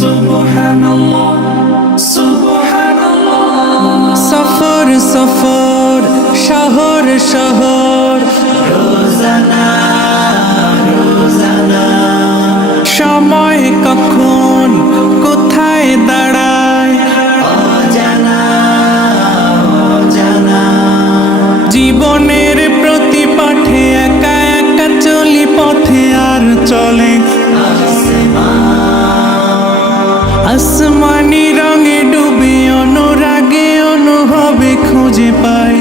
সুবহানাল্লাহ সুবহানাল্লাহ। সফর সফর শহর শহর রোজানা রোজানা সময় কখন কোথায় দাঁড়ায় অজানা অজানা। জীবনের প্রতি পাঠে একা একা চলি পথে আর চলে আসমানি রঙে ডুবে অনুরাগে অনুভবে খুঁজে পাই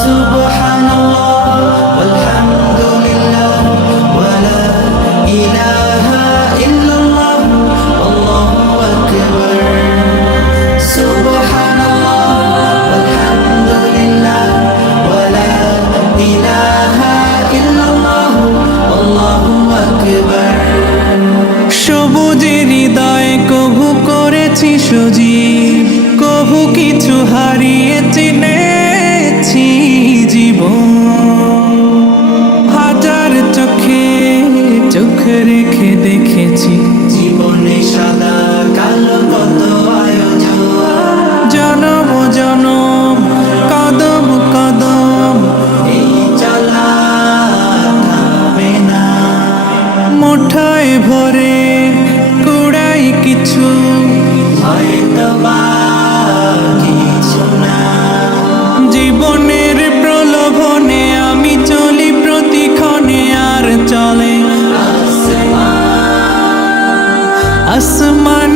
সুবহানাল্লাহ ওয়ালহামদুলিল্লাহ ওয়ালা ইলাহা ইল্লাল্লাহ আল্লাহু আকবার। সুবহানাল্লাহ ওয়ালহামদুলিল্লাহ ওয়ালা ইলাহা ইল্লাল্লাহ আল্লাহু আকবার। সবুজের হৃদয় কভু করেছি সজীব কভু কিছু হারিয়ে চিনেছি জীবন হাজার চোখে চোখ রেখে দেখেছি জীবনে সাদা কালো কত আয়োজন, জনম জনম কদম কদম এই চলা থামবে না। মুঠোয় ভরে কুড়াই কিছু হয়তোবা কিছু না। জীবনের প্রলোভনে আমি চলি প্রতিক্ষণে আর চলে আসমান